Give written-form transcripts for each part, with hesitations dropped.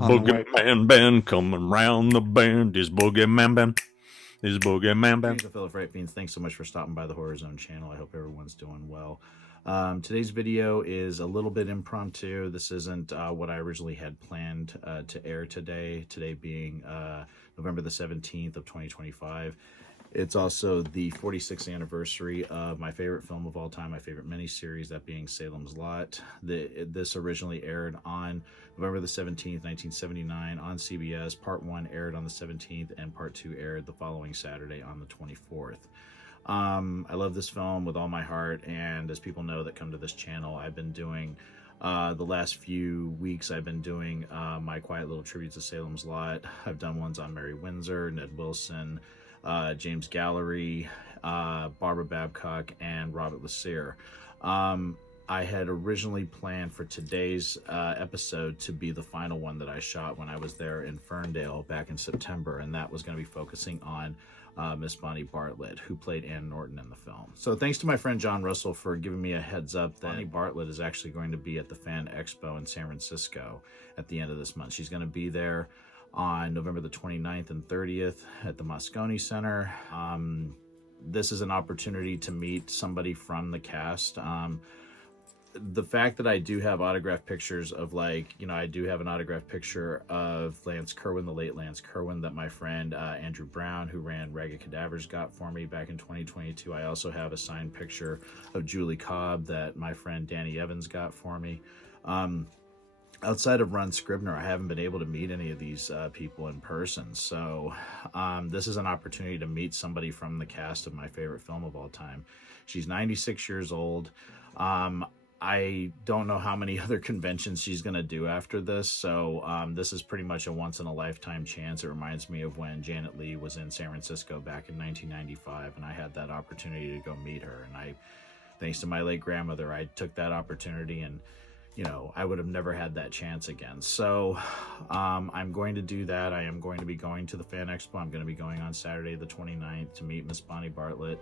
on the way. Boogeyman band coming round the bend. Is Boogeyman band. Is Boogeyman band. Philip Right Fiends, thanks so much for stopping by the Horror Zone channel. I hope everyone's doing well. Today's video is a little bit impromptu. This isn't what I originally had planned to air today. Today being November the 17th of 2025. It's also the 46th anniversary of my favorite film of all time, my favorite miniseries, that being Salem's Lot. This originally aired on November the 17th, 1979 on CBS. Part 1 aired on the 17th and Part 2 aired the following Saturday on the 24th. I love this film with all my heart, and as people know that come to this channel, I've been doing the last few weeks I've been doing my quiet little tributes to Salem's Lot. I've done ones on Mary Windsor, Ned Wilson, James Gallery, Barbara Babcock, and Robert Lasser. I had originally planned for today's episode to be the final one that I shot when I was there in Ferndale back in September, and that was going to be focusing on Miss Bonnie Bartlett, who played Ann Norton in the film. So thanks to my friend John Russell for giving me a heads up that Bonnie Bartlett is actually going to be at the Fan Expo in San Francisco at the end of this month. She's going to be there on November the 29th and 30th at the Moscone Center. This is an opportunity to meet somebody from the cast. The fact that I do have autographed pictures of, like, you know, I do have an autographed picture of Lance Kerwin, the late Lance Kerwin, that my friend Andrew Brown, who ran Ragged Cadavers, got for me back in 2022. I also have a signed picture of Julie Cobb that my friend Danny Evans got for me. Outside of Ron Scribner, I haven't been able to meet any of these people in person. So this is an opportunity to meet somebody from the cast of my favorite film of all time. She's 96 years old. I don't know how many other conventions she's going to do after this. So this is pretty much a once-in-a-lifetime chance. It reminds me of when Janet Leigh was in San Francisco back in 1995, and I had that opportunity to go meet her. And thanks to my late grandmother, I took that opportunity, and you know, I would have never had that chance again. So I'm going to do that. I am going to be going to the Fan Expo. I'm going to be going on Saturday the 29th to meet Miss Bonnie Bartlett.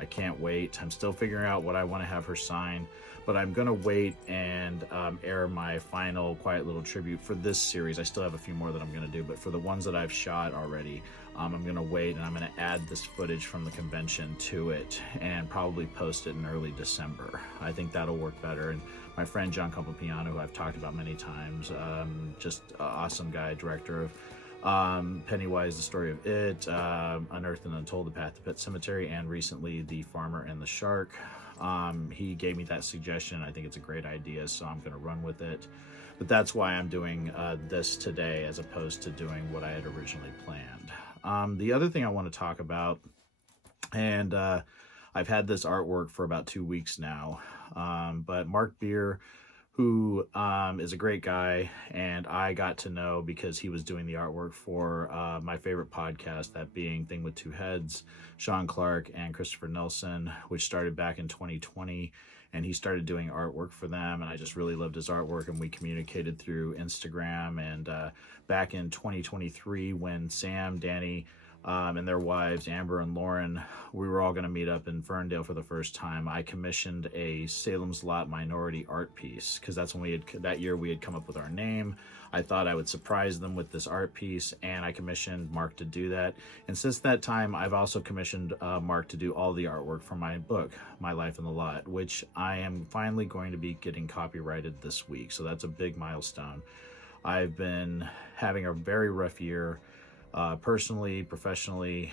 I can't wait. I'm still figuring out what I want to have her sign, but I'm going to wait and air my final quiet little tribute for this series. I still have a few more that I'm going to do, but for the ones that I've shot already, I'm going to wait, and I'm going to add this footage from the convention to it and probably post it in early December. I think that'll work better. And my friend John Campapiano, who I've talked about many times, just an awesome guy, director of Pennywise, The Story of It, Unearthed and Untold, The Path to Pet Cemetery, and recently The Farmer and the Shark. He gave me that suggestion. I think it's a great idea, so I'm going to run with it. But that's why I'm doing this today as opposed to doing what I had originally planned. The other thing I want to talk about, and I've had this artwork for about 2 weeks now, but Mark Beer, who is a great guy, and I got to know because he was doing the artwork for my favorite podcast, that being Thing with Two Heads, Sean Clark and Christopher Nelson, which started back in 2020, and he started doing artwork for them, and I just really loved his artwork, and we communicated through Instagram. And back in 2023, when Sam, Danny, and their wives, Amber and Lauren, we were all going to meet up in Ferndale for the first time, I commissioned a Salem's Lot minority art piece, because that's when that year we had come up with our name. I thought I would surprise them with this art piece, and I commissioned Mark to do that. And since that time, I've also commissioned Mark to do all the artwork for my book, My Life in the Lot, which I am finally going to be getting copyrighted this week. So that's a big milestone. I've been having a very rough year, personally, professionally.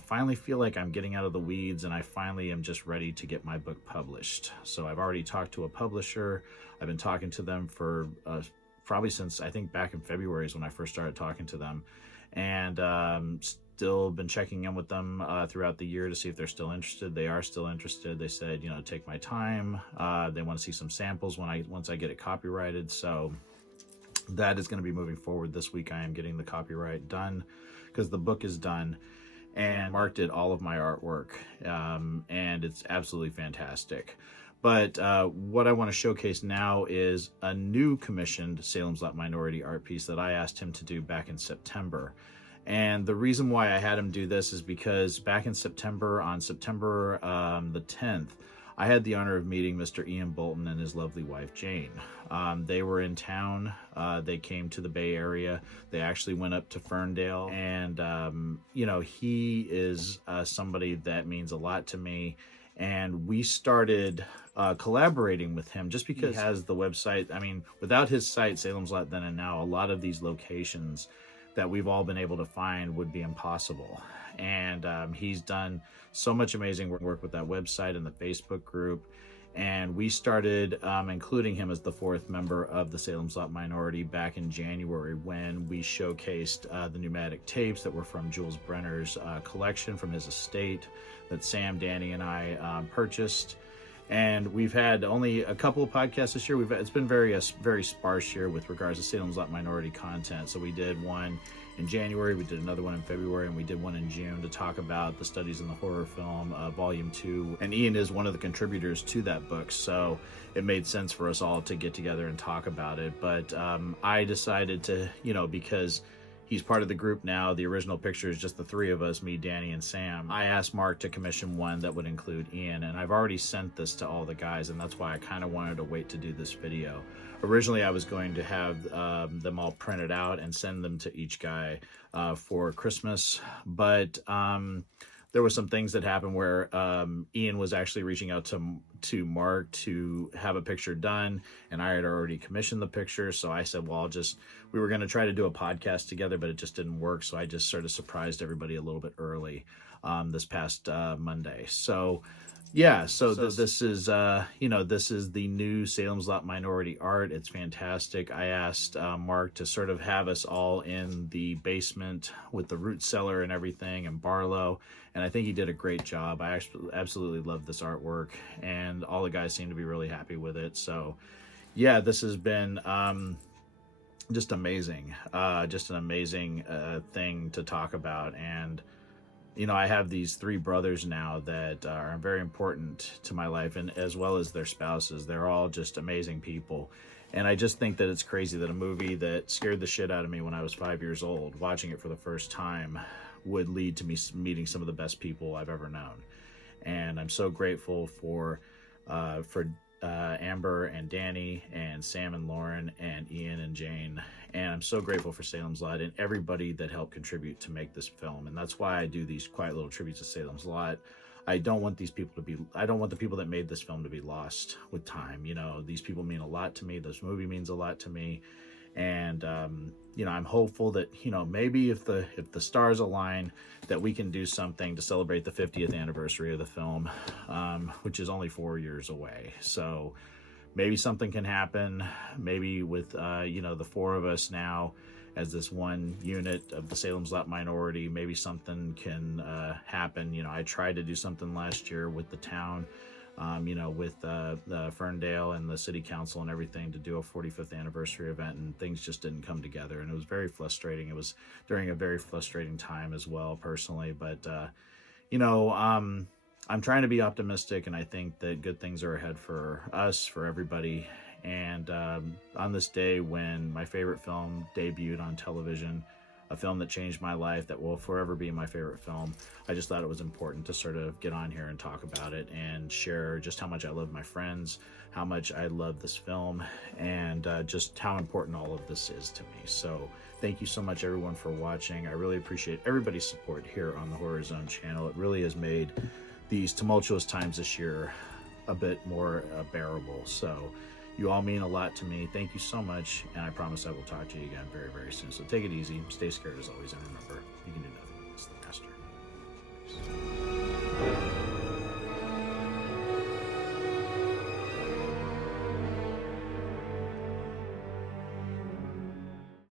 Finally feel like I'm getting out of the weeds, and I finally am just ready to get my book published. So I've already talked to a publisher. I've been talking to them for probably since, I think, back in February is when I first started talking to them, and still been checking in with them throughout the year to see if they're still interested. They are still interested. They said, you know, take my time. They want to see some samples once I get it copyrighted. So that is going to be moving forward this week. I am getting the copyright done because the book is done, and Mark did all of my artwork, and it's absolutely fantastic. But what I want to showcase now is a new commissioned Salem's Lot minority art piece that I asked him to do back in September. And the reason why I had him do this is because back in September, on September the 10th, I had the honor of meeting Mr. Ian Bolton and his lovely wife, Jane. They were in town. They came to the Bay Area. They actually went up to Ferndale. And, you know, he is somebody that means a lot to me. And we started collaborating with him just because he has the website. I mean, without his site, Salem's Lot Then and Now, a lot of these locations that we've all been able to find would be impossible. And he's done so much amazing work with that website and the Facebook group. And we started including him as the 4th member of the Salem's Lot minority back in January, when we showcased the pneumatic tapes that were from Jules Brenner's collection from his estate that Sam, Danny, and I purchased. And we've had only a couple of podcasts this year. It's been very sparse year with regards to Salem's Lot minority content. So we did one in January, we did another one in February, and we did one in June to talk about the Studies in the Horror Film, Volume 2. And Ian is one of the contributors to that book, so it made sense for us all to get together and talk about it. But I decided to, you know, because he's part of the group now, the original picture is just the 3 of us, me, Danny, and Sam. I asked Mark to commission one that would include Ian, and I've already sent this to all the guys, and that's why I kind of wanted to wait to do this video. Originally, I was going to have them all printed out and send them to each guy for Christmas, but there were some things that happened where Ian was actually reaching out to Mark to have a picture done, and I had already commissioned the picture. So I said, well, we were going to try to do a podcast together, but it just didn't work. So I just sort of surprised everybody a little bit early this past Monday. So yeah, so this is, you know, this is the new Salem's Lot minority art. It's fantastic. I asked Mark to sort of have us all in the basement with the root cellar and everything, and Barlow, and I think he did a great job. I actually absolutely love this artwork, and all the guys seem to be really happy with it. So yeah, this has been just amazing, just an amazing thing to talk about. And you know, I have these 3 brothers now that are very important to my life, and as well as their spouses. They're all just amazing people. And I just think that it's crazy that a movie that scared the shit out of me when I was 5 years old, watching it for the first time, would lead to me meeting some of the best people I've ever known. And I'm so grateful for Amber and Danny and Sam and Lauren and Ian and Jane. And I'm so grateful for Salem's Lot and everybody that helped contribute to make this film. And that's why I do these quiet little tributes to Salem's Lot. I don't want the people that made this film to be lost with time. You know, these people mean a lot to me. This movie means a lot to me. And, you know, I'm hopeful that, you know, maybe if the stars align, that we can do something to celebrate the 50th anniversary of the film, which is only 4 years away. So maybe something can happen. Maybe with, you know, the 4 of us now as this one unit of the Salem's Lot minority, maybe something can happen. You know, I tried to do something last year with the town, you know, with Ferndale and the city council and everything, to do a 45th anniversary event, and things just didn't come together, and it was very frustrating. It was during a very frustrating time as well, personally, but you know, I'm trying to be optimistic, and I think that good things are ahead for us, for everybody. And on this day when my favorite film debuted on television, a film that changed my life, that will forever be my favorite film, I just thought it was important to sort of get on here and talk about it and share just how much I love my friends, how much I love this film, and just how important all of this is to me. So thank you so much, everyone, for watching. I really appreciate everybody's support here on the Horror Zone channel. It really has made these tumultuous times this year a bit more bearable. So you all mean a lot to me. Thank you so much, and I promise I will talk to you again very, very soon. So take it easy, stay scared as always, and remember, you can do nothing.